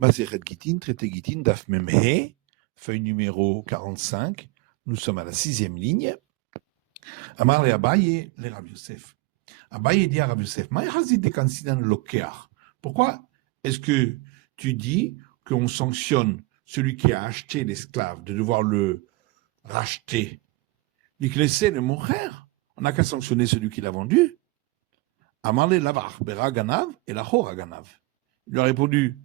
Masechet Gittin, traité Gittin, Daf Memhe, feuille numéro 45. Nous sommes à la 6e ligne. Amar le Abaye, le Rabbi Yosef. Abaye dit à Rabbi Yosef, pourquoi est-ce que tu dis qu'on sanctionne celui qui a acheté l'esclave de devoir le racheter? Il laissait le mocher. On n'a qu'à sanctionner celui qui l'a vendu. Amar le Lavar, Bera Ganav et la Hora Ganav. Il lui a répondu,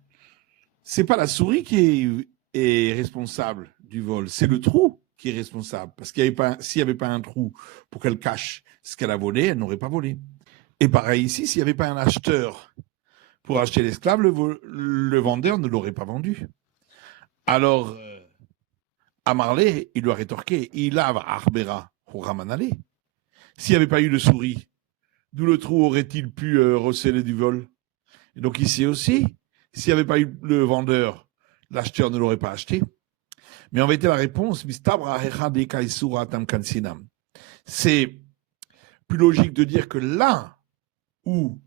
c'est pas la souris qui est responsable du vol, c'est le trou qui est responsable. Parce qu'il s'il n'y avait pas un trou pour qu'elle cache ce qu'elle a volé, elle n'aurait pas volé. Et pareil ici, s'il n'y avait pas un acheteur pour acheter l'esclave, le vendeur ne l'aurait pas vendu. Alors, Amarlé, il lui a rétorqué, il a Arbera Ramanale. S'il n'y avait pas eu de souris, d'où le trou aurait-il pu receler du vol? Et donc ici aussi, s'il n'y avait pas eu le vendeur, l'acheteur ne l'aurait pas acheté. Mais en vérité, la réponse, c'est plus logique de dire que là où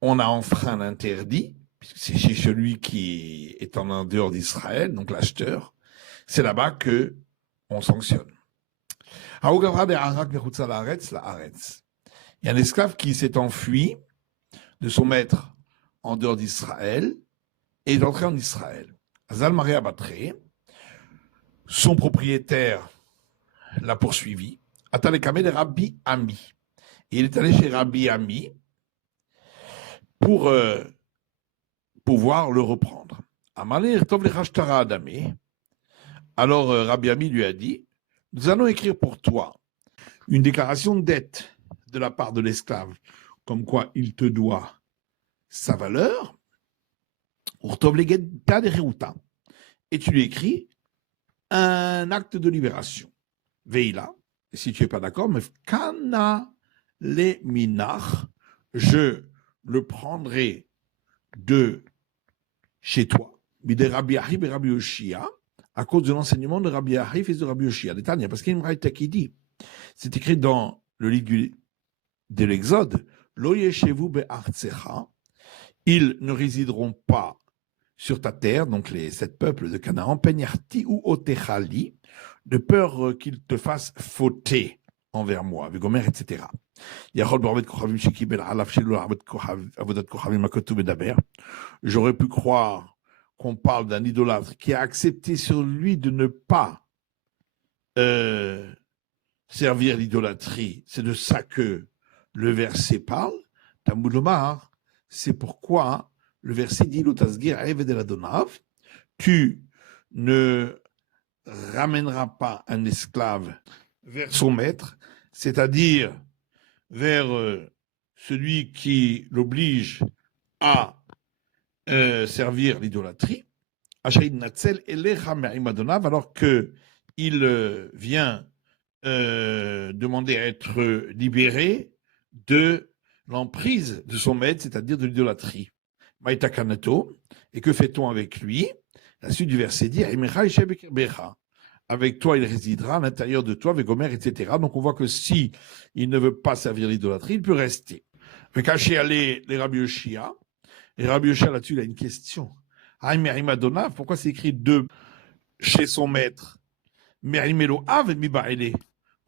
on a enfreint l'interdit, puisque c'est chez celui qui est en dehors d'Israël, donc l'acheteur, c'est là-bas que on sanctionne. Il y a un esclave qui s'est enfui de son maître en dehors d'Israël et est entré en Israël. Azal Maria Batré, son propriétaire l'a poursuivi. Atalekame de Rabbi Ami. Et il est allé chez Rabbi Ami pour pouvoir le reprendre. Alors Rabbi Ami lui a dit, nous allons écrire pour toi une déclaration de dette de la part de l'esclave, comme quoi il te doit sa valeur, et tu lui écris un acte de libération. Veila, et si tu n'es pas d'accord, mais kana le minach, je le prendrai de chez toi, de Rabbi Ahi et Rabbi Yoshia, à cause de l'enseignement de Rabbi Ahi et de Rabbi Yoshia. Parce qu'il y a une braïta qui dit, c'est écrit dans le livre de l'Exode, Lo yeshevu be'artsecha, ils ne résideront pas sur ta terre, donc les 7 peuples de Canaan, penyarti ou otechali, de peur qu'ils te fassent fauter envers moi, Vegomer, etc. J'aurais pu croire qu'on parle d'un idolâtre qui a accepté sur lui de ne pas servir l'idolâtrie. C'est de ça que le verset parle. Talmud Lomar, c'est pourquoi le verset dit Lotasgir Eved el Adonav, tu ne ramèneras pas un esclave vers son maître, c'est-à-dire vers celui qui l'oblige à servir l'idolâtrie, alors qu'il vient demander à être libéré de l'emprise de son maître, c'est-à-dire de l'idolâtrie. Maïtakanato, et que fait-on avec lui? La suite du verset dit avec toi il résidera à l'intérieur de toi, avec Gomer, etc. Donc on voit que si il ne veut pas servir l'idolâtrie, il peut rester. Mais caché aller les Rabbi Yoshia, et Rabbi Yoshia là-dessus il a une question. Pourquoi c'est écrit de chez son maître? On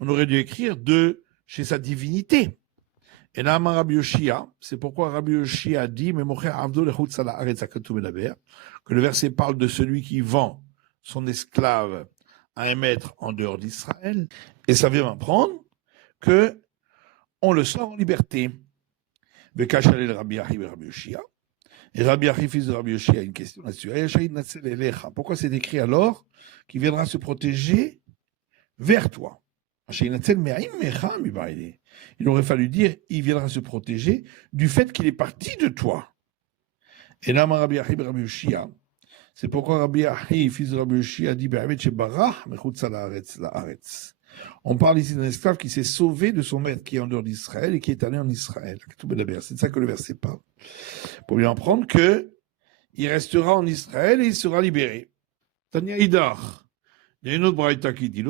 aurait dû écrire de chez sa divinité. Et là, Rabbi Yoshia, c'est pourquoi Rabbi Yoshia dit que le verset parle de celui qui vend son esclave à un maître en dehors d'Israël. Et ça vient m'apprendre que on le sort en liberté. Et Rabbi Ahi, fils de Rabbi Yoshia, a une question là-dessus. Pourquoi c'est écrit alors qu'il viendra se protéger vers toi? Il aurait fallu dire, il viendra se protéger du fait qu'il est parti de toi. Et là, Rabbi Ahi, Rabbi Yoshia, c'est pourquoi Rabbi Ahi, fils de Rabbi Yoshia, dit, on parle ici d'un esclave qui s'est sauvé de son maître qui est en dehors d'Israël et qui est allé en Israël. C'est de ça que le verset parle. Pour bien apprendre que il restera en Israël et il sera libéré. Tania Idar. Il y a une autre braïta qui dit,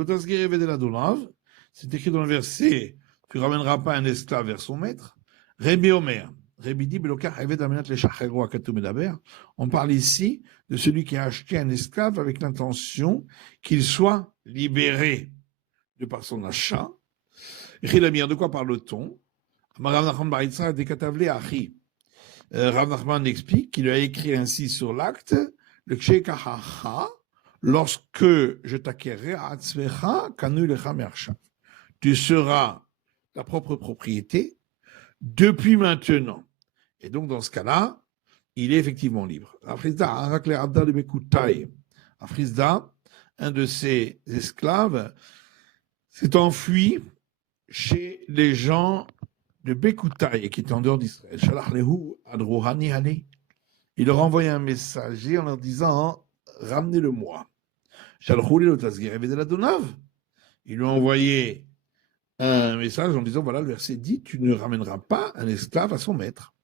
c'est écrit dans le verset, tu ne ramèneras pas un esclave vers son maître. Rabbi Omer, On parle ici de celui qui a acheté un esclave avec l'intention qu'il soit libéré de par son achat. De quoi parle-t-on? Rav Nachman explique qu'il a écrit ainsi sur l'acte le Kshekahaha, lorsque je t'acquerrai à Atzvecha, Kanu Lecha Mershav. Tu seras ta propre propriété depuis maintenant. Et donc, dans ce cas-là, il est effectivement libre. Afrizda, un de ses esclaves, s'est enfui chez les gens de Bekoutai, qui étaient en dehors d'Israël. Il leur a envoyé un messager en leur disant ramenez-le-moi. Il lui a envoyé un message en disant voilà, le verset dit tu ne ramèneras pas un esclave à son maître.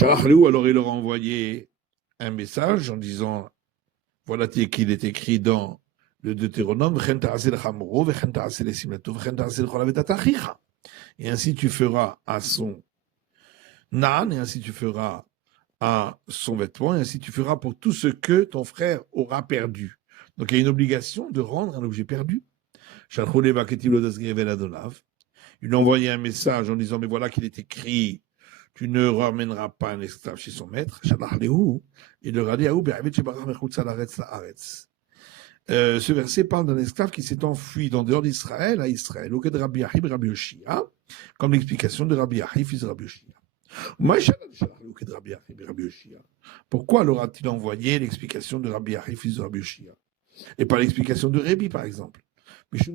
Alors il leur a envoyé un message en disant voilà qu'il est écrit dans le Deutéronome et ainsi tu feras à son âne, et ainsi tu feras à son vêtement, et ainsi tu feras pour tout ce que ton frère aura perdu. Donc il y a une obligation de rendre un objet perdu. Il lui a envoyé un message en disant mais voilà qu'il est écrit tu ne ramèneras pas un esclave chez son maître. Il leur a dit ce verset parle d'un esclave qui s'est enfui d'en dehors d'Israël à Israël, comme l'explication de Rabbi Yahi, fils de Rabbi Yoshia. Pourquoi alors a-t-il envoyé l'explication de Rabbi Yahi, fils de Rabbi Yoshia, et pas l'explication de Rébi, par exemple? Parce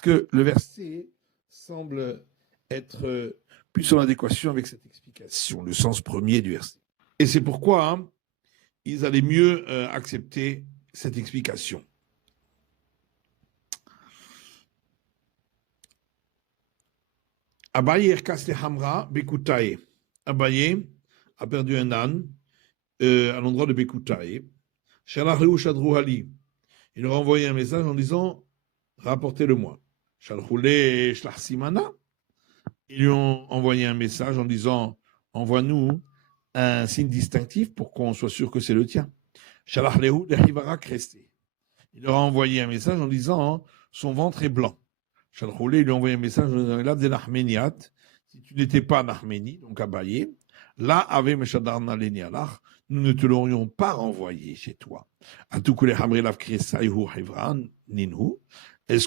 que le verset semble être plus en adéquation avec cette explication, le sens premier du verset. Et c'est pourquoi ils allaient mieux accepter cette explication. Abaye erkas le hamra bekutae. Abaye a perdu un âne à l'endroit de Bekutae. Shalachlu shadru hali. Il leur a envoyé un message en disant rapportez-le-moi. Shalchule shlach simana. Ils lui ont envoyé un message en disant envoie-nous un signe distinctif pour qu'on soit sûr que c'est le tien. Shalachlehu dechivara kreste. Il leur a envoyé un message en disant son ventre est blanc. Shalchule, il lui a envoyé un message en disant là de l'Arméniat, si tu n'étais pas en Arménie, donc à Baye, là avec Meshadarna Lenialach, nous ne te l'aurions pas renvoyé chez toi. Est-ce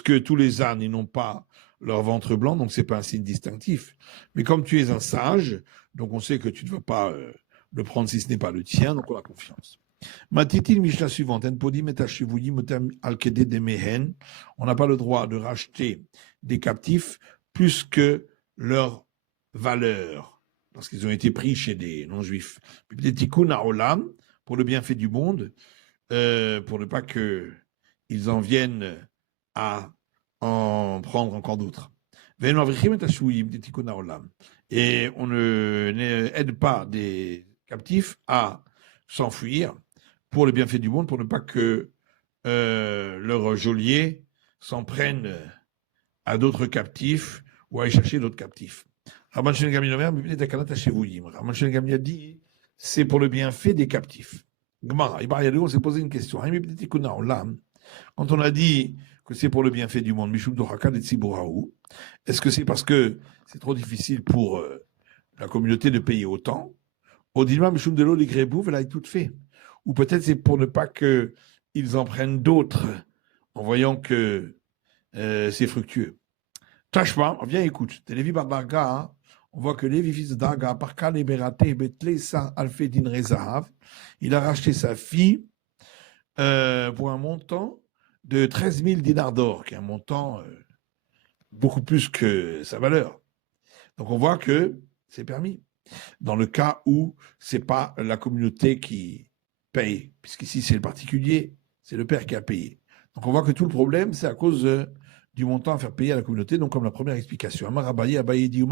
que tous les ânes ils n'ont pas leur ventre blanc, donc c'est pas un signe distinctif. Mais comme tu es un sage, donc on sait que tu ne vas pas le prendre si ce n'est pas le tien, donc on a confiance. Matitil Mishnah suivante, on n'a pas le droit de racheter des captifs plus que leur valeur, parce qu'ils ont été pris chez des non-juifs. Pour le bienfait du monde, pour ne pas qu'ils en viennent à en prendre encore d'autres. Et on ne aide pas des captifs à s'enfuir pour le bienfait du monde, pour ne pas que leurs geôliers s'en prennent à d'autres captifs ou à aller chercher d'autres captifs. Rabban Shimon Gamliel a dit c'est pour le bienfait des captifs. On s'est posé une question. Quand on a dit que c'est pour le bienfait du monde, est-ce que c'est parce que c'est trop difficile pour la communauté de payer autant? Ou peut-être c'est pour ne pas qu'ils en prennent d'autres en voyant que c'est fructueux. Tashma, viens écoute, Lévi bar Darga, on voit que Lévi fils de Darga, Parka Liberate, Betlesa Alfedin Rezahav, il a racheté sa fille pour un montant de 13 000 dinars d'or, qui est un montant beaucoup plus que sa valeur. Donc on voit que c'est permis. Dans le cas où c'est pas la communauté qui paye, puisqu'ici c'est le particulier, c'est le père qui a payé. Donc on voit que tout le problème, c'est à cause du montant à faire payer à la communauté, donc comme la première explication. Abaye dit,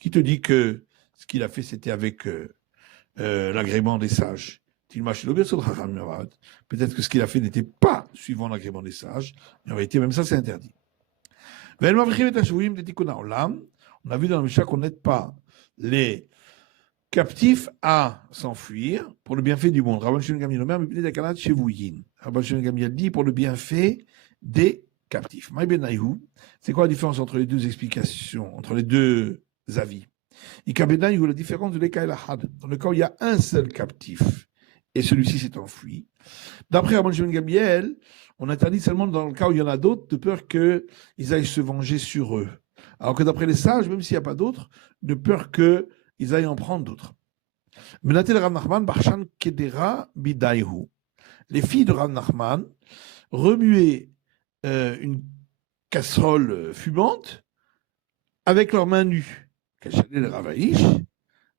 qui te dit que ce qu'il a fait, c'était avec l'agrément des sages. Peut-être que ce qu'il a fait n'était pas suivant l'agrément des sages, mais en réalité, même ça, c'est interdit. On a vu dans la Mishnah qu'on n'aide pas les captifs à s'enfuir pour le bienfait du monde. Rabban Shimon Gamliel Omer, Mipnei Takanat Shevouyin. Rabban Shimon Gamliel dit pour le bienfait des captifs. Maï ben Naïhou, c'est quoi la différence entre les deux explications, entre les deux avis? Ika ben Naïhou, la différence de l'Eka et l'Ahad. Dans le cas où il y a un seul captif et celui-ci s'est enfui. D'après Rabban Shimon Gamliel, on interdit seulement dans le cas où il y en a d'autres, de peur qu'ils aillent se venger sur eux. Alors que d'après les sages, même s'il n'y a pas d'autres, de peur qu'ils aillent en prendre d'autres. Menatel Rav Nachman, Barshan Kedera Bidaihu. Les filles de Rav Nachman remuaient une casserole fumante avec leurs mains nues. Kachalé le Ravaïch.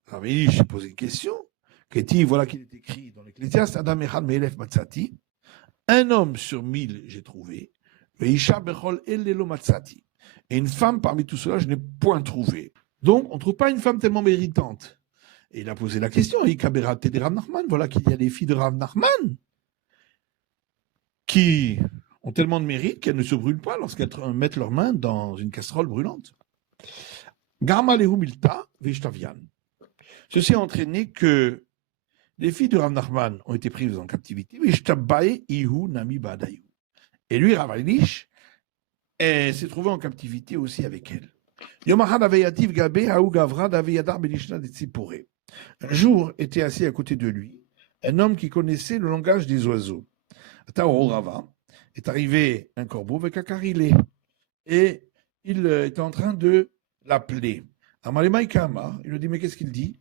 Ravaïch posait une question. Qu'est-il, voilà qu'il est écrit dans l'Ecclésiaste, Adam Echad Me'elef Matzati. Un homme sur 1000, j'ai trouvé. Veisha Bechol Elelo Matzati. Et une femme parmi tout cela, je n'ai point trouvé. Donc, on ne trouve pas une femme tellement méritante. Et il a posé la question, Ikabera Tede Rav Nachman, voilà qu'il y a des filles de Rav Nachman qui ont tellement de mérite qu'elles ne se brûlent pas lorsqu'elles mettent leurs mains dans une casserole brûlante. Garma Lehu Milta Veshtavian. Ceci a entraîné que les filles de Rav Nachman ont été prises en captivité. Veshtabae Ihu Nami Badayu. Et lui, Rav Eilish, s'est trouvé en captivité aussi avec elle. Un jour était assis à côté de lui un homme qui connaissait le langage des oiseaux. Est arrivé un corbeau avec un carilé et il était en train de l'appeler. Il lui dit, mais qu'est-ce qu'il dit?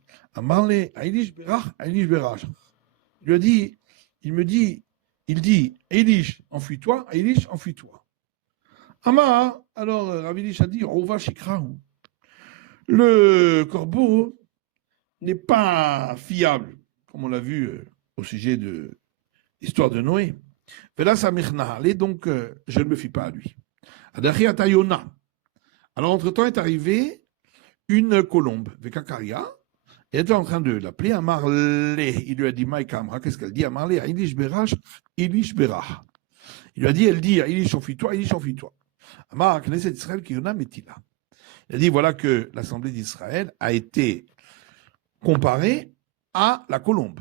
Il dit, Eilish, enfuis-toi, Eilish, enfuis-toi. Alors Rav Eilish a dit, le corbeau n'est pas fiable, comme on l'a vu au sujet de l'histoire de Noé. Donc je ne me fie pas à lui. Alors entre-temps est arrivée une colombe, Vekakaria, et elle était en train de l'appeler Amarle. Il lui a dit, Maïkamra, qu'est-ce qu'elle dit? Amarle, Eilish Berach, Eilish Berach. Il lui a dit, elle dit, Eilish, enfuis-toi, Eilish, enfuis-toi. Amar, Knesset Israël, Kiyona, Metila. Il a dit, voilà que l'Assemblée d'Israël a été comparée à la colombe.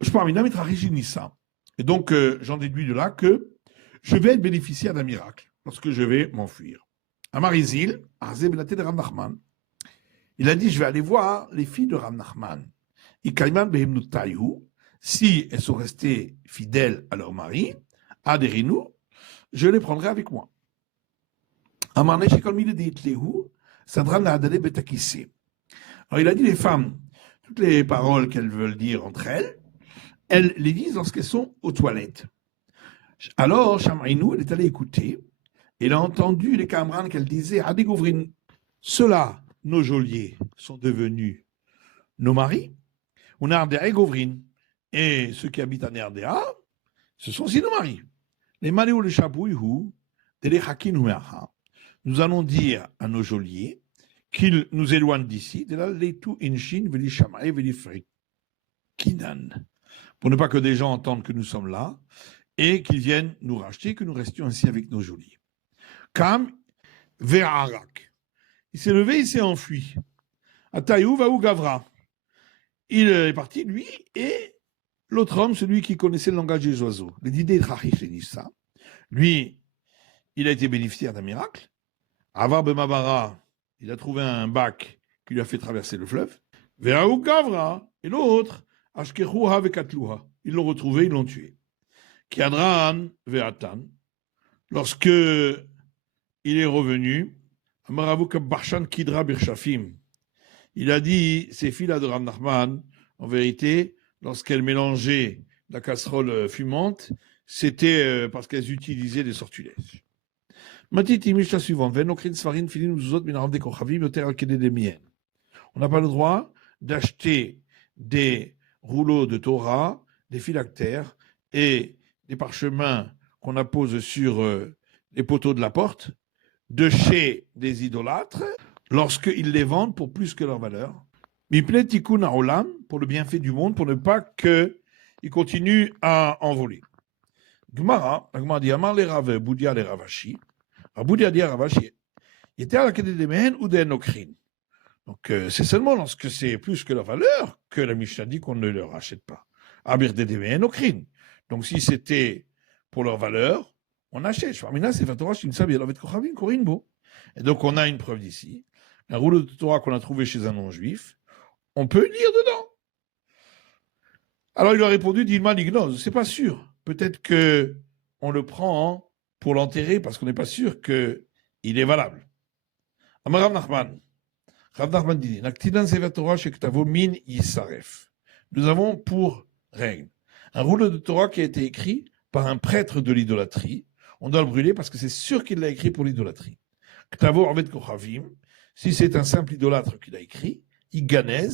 Je parle ça. Et donc, j'en déduis de là que je vais être bénéficiaire d'un miracle lorsque je vais m'enfuir. Amar Izil, Arze Benate de Rav Nachman. Il a dit, je vais aller voir les filles de Rav Nachman. Ikaiman Behemnutayu, si elles sont restées fidèles à leur mari, Aderinu, je les prendrai avec moi. Alors il a dit les femmes, toutes les paroles qu'elles veulent dire entre elles, elles les disent lorsqu'elles sont aux toilettes. Alors Shamainou, elle est allée écouter, et elle a entendu les camarades qu'elle disait, Adegouvrin, ceux-là, nos geôliers, sont devenus nos maris, on a Ardea et Gouvrin, et ceux qui habitent en Ardea, ce sont aussi nos maris. Les Maléou le Chabouihou, nous allons dire à nos geôliers qu'ils nous éloignent d'ici, pour ne pas que des gens entendent que nous sommes là et qu'ils viennent nous racheter, que nous restions ainsi avec nos geôliers. Kam Ve'arak. Il s'est levé, il s'est enfui. Atayou Vaou Gavra. Il est parti, lui, et l'autre homme, celui qui connaissait le langage des oiseaux. Les Didé Trachish dit ça. Lui, il a été bénéficiaire d'un miracle. Avar Bemabara, il a trouvé un bac qui lui a fait traverser le fleuve. Ve'aou Gavra. Et l'autre, Ashkerouha Vekatlouha. Ils l'ont retrouvé, ils l'ont tué. Kiadran Ve'atan. Lorsque il est revenu, Amaravuk Barshan Kidra Birshafim. Il a dit, ces filles-là de Rav Nachman, en vérité, lorsqu'elles mélangeaient la casserole fumante, c'était parce qu'elles utilisaient des sortilèges. Matiti Mishnah suivante. On n'a pas le droit d'acheter des rouleaux de Torah, des phylactères et des parchemins qu'on appose sur les poteaux de la porte de chez des idolâtres lorsqu'ils les vendent pour plus que leur valeur. Mipne tikkun ha'olam, pour le bienfait du monde, pour ne pas qu'ils continuent à en voler. Gemara dit Amar le Rav Boudia le Ravashi. Boudia dit à Ravashi, Il était à la quête des Mehen ou des Nokrin. Donc, c'est seulement lorsque c'est plus que leur valeur que la Mishnah dit qu'on ne leur achète pas. Abir des Mehen Nokrin. Donc, si c'était pour leur valeur, on achète. Et donc, on a une preuve d'ici. Un rouleau de Torah qu'on a trouvé chez un non-juif, on peut lire dedans. Alors, il a répondu, Dilma l'ignose. C'est pas sûr. Peut-être que on le prend pour l'enterrer parce qu'on n'est pas sûr qu'il est valable. Amar Rav Nachman. Rav Nachman dit, Naktidan Sefer Torah shektavo min yisaref. Nous avons pour règle un rouleau de Torah qui a été écrit par un prêtre de l'idolâtrie. On doit le brûler parce que c'est sûr qu'il l'a écrit pour l'idolâtrie. Ktavo Arvet Kochavim. Si c'est un simple idolâtre qui l'a écrit, Iganez,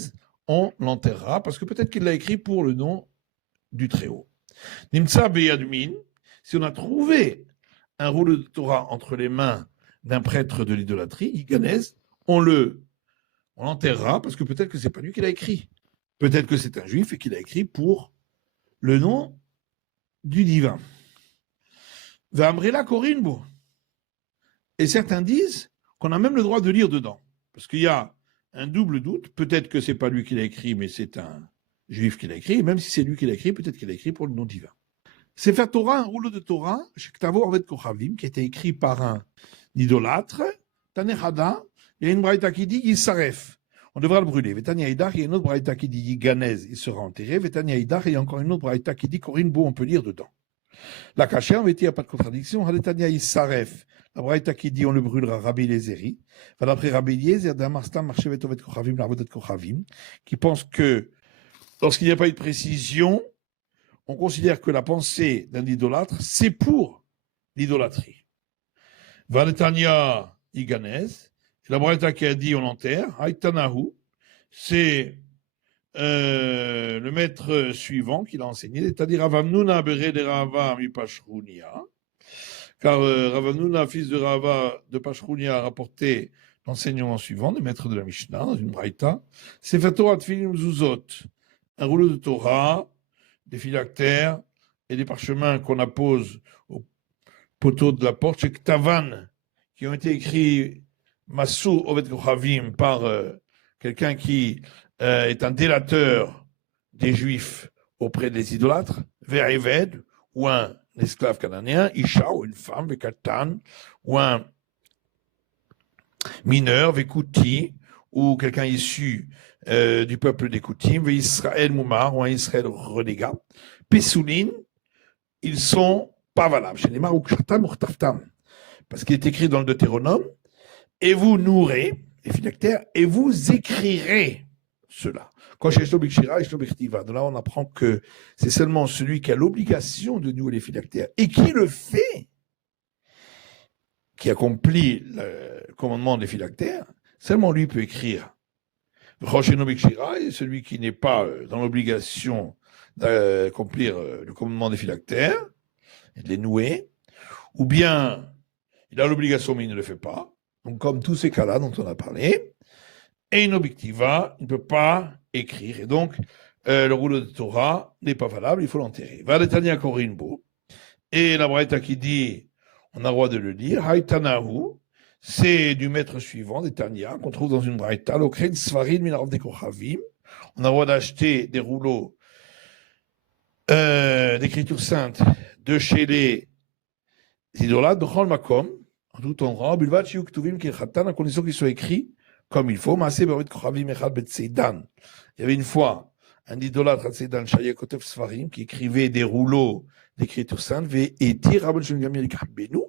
on l'enterrera parce que peut-être qu'il l'a écrit pour le nom du Très-Haut. Nimtsa Beyadmin. Si on a trouvé un rouleau de Torah entre les mains d'un prêtre de l'idolâtrie, Iganez, on l'enterrera parce que peut-être que c'est pas lui qui l'a écrit. Peut-être que c'est un juif et qu'il a écrit pour le nom du divin. V'amrela korinbo. Et certains disent qu'on a même le droit de lire dedans. Parce qu'il y a un double doute. Peut-être que c'est pas lui qui l'a écrit, mais c'est un juif qui l'a écrit. Et même si c'est lui qui l'a écrit, peut-être qu'il l'a écrit pour le nom divin. Sefer Torah, un rouleau de Torah, Shektavo Arvet Kochavim, qui a été écrit par un idolâtre, Tanechada, il y a une braïta qui dit Yisaref. On devra le brûler. Vetania Idach, il y a une autre braïta qui dit Yiganez, il sera enterré. Vetania Idach, il y a encore une autre braïta qui dit Korinbo, on peut lire dedans. La Kacher, il n'y a pas de contradiction. Haletania Yisaref. La braïta qui dit on le brûlera, Rabbi Elezeri. D'après Rabbi Eliezer, Damarstam, Marchevet Ovet Kochavim, Larvodet Kochavim, qui pense que lorsqu'il n'y a pas eu de précision, on considère que la pensée d'un idolâtre, c'est pour l'idolâtrie. Valetania Iganez, la braïta qui a dit on l'enterre, Haïtanahu, c'est le maître suivant qui l'a enseigné, c'est-à-dire Ravamnuna Bere de Rava Mipashrunia, car Ravamnuna, fils de Rava de Pashrunia, a rapporté l'enseignement suivant, le maître de la Mishnah, dans une braïta, c'est Torah Tfilim Zuzot, un rouleau de Torah, des phylactères et des parchemins qu'on appose au poteau de la porte chez Ktavan, qui ont été écrits Massou Ovet Kochavim par quelqu'un qui est un délateur des Juifs auprès des idolâtres, Verived, ou un esclave cananéen, Isha, ou une femme, Vekatan, ou un mineur, Vekuti, ou quelqu'un issu du peuple des Koutim, Israël Moumar, ou un Israël renégat, Pessoulin, ils sont pas valables. Chez les Maroukchatam ou parce qu'il est écrit dans le Deutéronome, et vous nourrez les phylactères, et vous écrirez cela. Quand chez Shlobikshira et Shlobiktiva, de là on apprend que c'est seulement celui qui a l'obligation de nouer les phylactères, et qui le fait, qui accomplit le commandement des phylactères, seulement lui peut écrire. Et celui qui n'est pas dans l'obligation d'accomplir le commandement des phylactères, et de les nouer, ou bien il a l'obligation mais il ne le fait pas, donc comme tous ces cas-là dont on a parlé, et une objectiva, il ne peut pas écrire, et donc le rouleau de Torah n'est pas valable, il faut l'enterrer. Va l'Etania Korinbo, et la braïta qui dit, on a le droit de le lire, Haïtanahu, c'est du maître suivant, des Tania, qu'on trouve dans une braïta, l'Okren Svarin Minarov de Kochavim, on a le droit d'acheter des rouleaux d'écriture sainte de chez les idolâtres, Bechol Makom, en tout endroit, Bulvat Shiuk Tuvim Kilchatan, à condition qu'ils soient écrits comme il faut. Maaseh Berovet Kochavim Echad Betseidan. Il y avait une fois un idolâtre à Tseidan, Shaya Kotev Svarim, qui écrivait des rouleaux d'écriture sainte, et Rabban Shimon Gamiel Benu,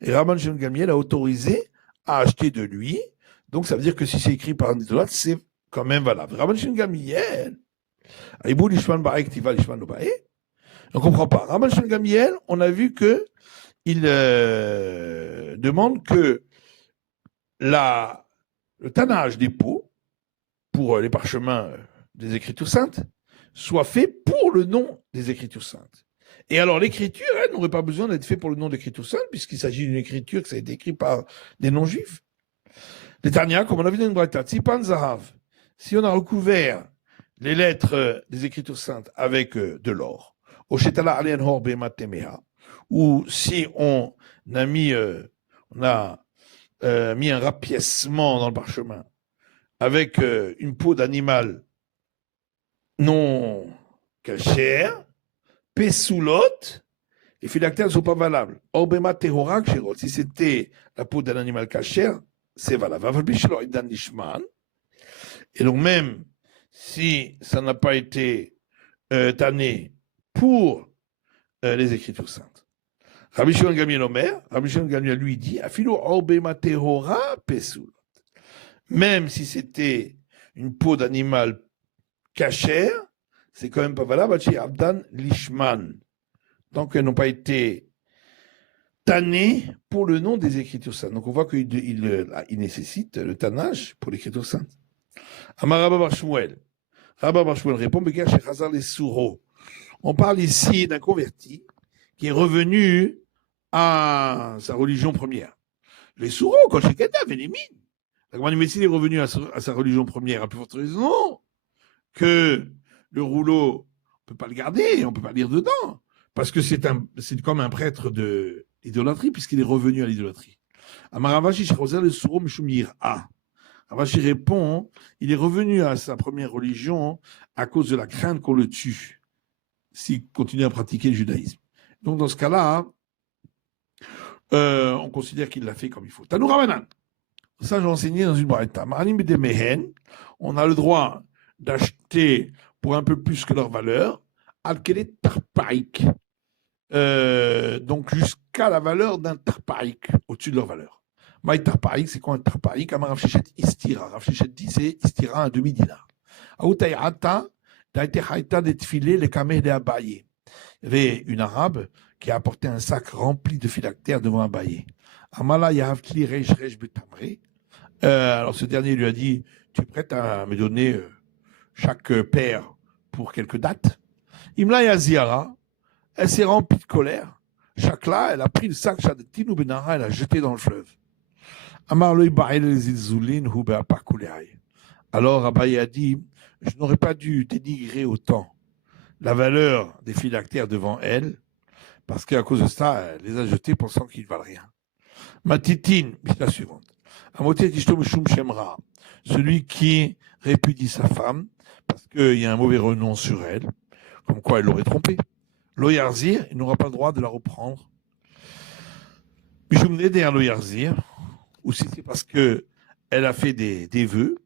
et Rabban Shimon Gamiel a autorisé à acheter de lui. Donc ça veut dire que si c'est écrit par un idolâtre, c'est quand même valable. Rabban Shimon Gamiel, Aïbou Lishman Baek Tiva Lishman Lobae, on ne comprend pas. Rabban Shimon Gamiel, on a vu que il demande que le tannage des peaux pour les parchemins des Écritures saintes soit fait pour le nom des Écritures saintes. Et alors l'écriture, elle n'aurait pas besoin d'être faite pour le nom d'Écriture sainte, puisqu'il s'agit d'une écriture qui a été écrite par des non-juifs. Les Tania, comme on a vu dans une braïta, Tzipan Zahav, si on a recouvert les lettres des Écritures saintes avec de l'or, au Shetala Alien Horbe Matemeha, ou si on a mis, on a mis un rapiècement dans le parchemin avec une peau d'animal non cachère, pessoulot, les phylactères ne sont pas valables. Orbema tehora kshirot, si c'était la peau d'un animal cachère, c'est valable. Et donc même si ça n'a pas été tanné pour les Écritures saintes. Rabbi Shimon Gamliel Omer, Rabbi Shimon Gamliel lui dit, afilo orbema tehora pessoulot. Même si c'était une peau d'animal cachère, c'est quand même pas valable. Abdan Lishman. Tant qu'elles n'ont pas été tannées pour le nom des Écritures saintes. Donc on voit qu'il nécessite le tannage pour l'Écriture sainte. Amar Rabba bar Shmuel. Rabba bar Shmuel répond, Begar Shechazar les Souro. On parle ici d'un converti qui est revenu à sa religion première. Les Souro, quand Shekada, Vénémine. La médecine est revenu à sa religion première, à plus forte raison que le rouleau, on ne peut pas le garder, on ne peut pas lire dedans, parce que c'est comme un prêtre de l'idolâtrie, puisqu'il est revenu à l'idolâtrie. Amaravashi Shrozer le Souro Mishumir A. Ravashi répond, il est revenu à sa première religion à cause de la crainte qu'on le tue, s'il continue à pratiquer le judaïsme. Donc dans ce cas-là, on considère qu'il l'a fait comme il faut. Tanou Ravanan. Ça, j'ai enseigné dans une braïta. On a le droit d'acheter pour un peu plus que leur valeur, alkelet tarpaïk. Donc jusqu'à la valeur d'un tarpaïk, au-dessus de leur valeur. Maï tarpaïk, c'est quoi un tarpaïk? Amar Rav Shechet istira. Rav Shechet dit, c'est istira un demi-dinar. Aoutaïata, d'aïté haïta des tfilés, les kameh des abayés. Il y avait une arabe qui a apporté un sac rempli de phylactères devant Abayé. Amala yahavtli reish reish betamré. Alors ce dernier lui a dit, tu es prête à me donner chaque paire pour quelques dates? Imla Yaziara, elle s'est remplie de colère. Chakla, elle a pris le sac Shadetinu Benara, elle a jeté dans le fleuve. Amar Loi Bael Zilzulin Hu Beapakuleai. Alors Abaye a dit, je n'aurais pas dû dénigrer autant la valeur des phylactères devant elle, parce qu'à cause de ça, elle les a jetés pensant qu'ils ne valent rien. Matitine, c'est la suivante. Celui qui répudie sa femme parce qu'il y a un mauvais renom sur elle, comme quoi elle l'aurait trompé. Loyarzir, il n'aura pas le droit de la reprendre. Bishum Neder Loyarzir, ou si c'est parce qu'elle a fait des vœux,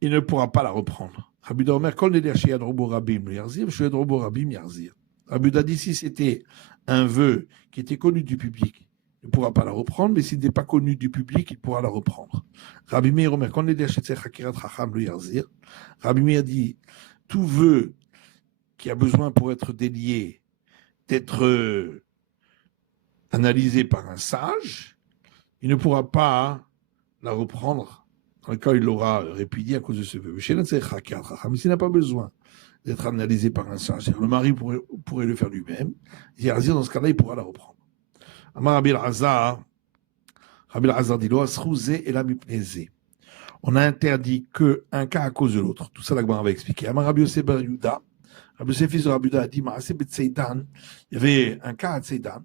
il ne pourra pas la reprendre. Rabbi Domer, Kol Neder Sheyad Robo Rabim Loyarzir, Sheyad Robo Rabim Yarzir. Rabbi a dit si c'était un vœu qui était connu du public, il ne pourra pas la reprendre, mais s'il n'est pas connu du public, il pourra la reprendre. Rabbi Meir Omer, quand on est derrière Chakirat Chacham le Yarzir, Rabbi Meir dit tout vœu qui a besoin pour être délié d'être analysé par un sage, il ne pourra pas la reprendre dans le cas où il l'aura répudié à cause de ce vœu. Mais s'il n'a pas besoin d'être analysé par un sage, le mari pourrait le faire lui-même, Yarzir, dans ce cas-là, il pourra la reprendre. Amar Rabbi Elazar dit on a interdit qu'un cas à cause de l'autre. Tout ça, la Gemara va expliquer. Amar Rabbi Yosef bar Yehuda, Rabbi Yosef fils de Rabbi Yehuda a dit il y avait un cas à Tzeidan,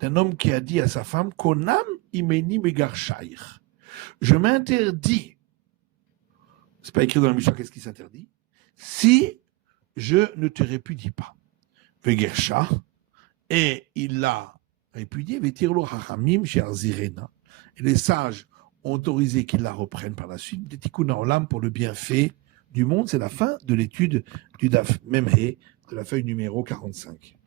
d'un homme qui a dit à sa femme Konam imeni megarshaïr. Je m'interdis. C'est pas écrit dans la Mishnah, qu'est-ce qui s'interdit? Si je ne te répudie pas. Vegersha. Et il l'a répudié, et les sages ont autorisé qu'il la reprenne par la suite, pour le bienfait du monde. C'est la fin de l'étude du Daf Memhe, de la feuille numéro 45.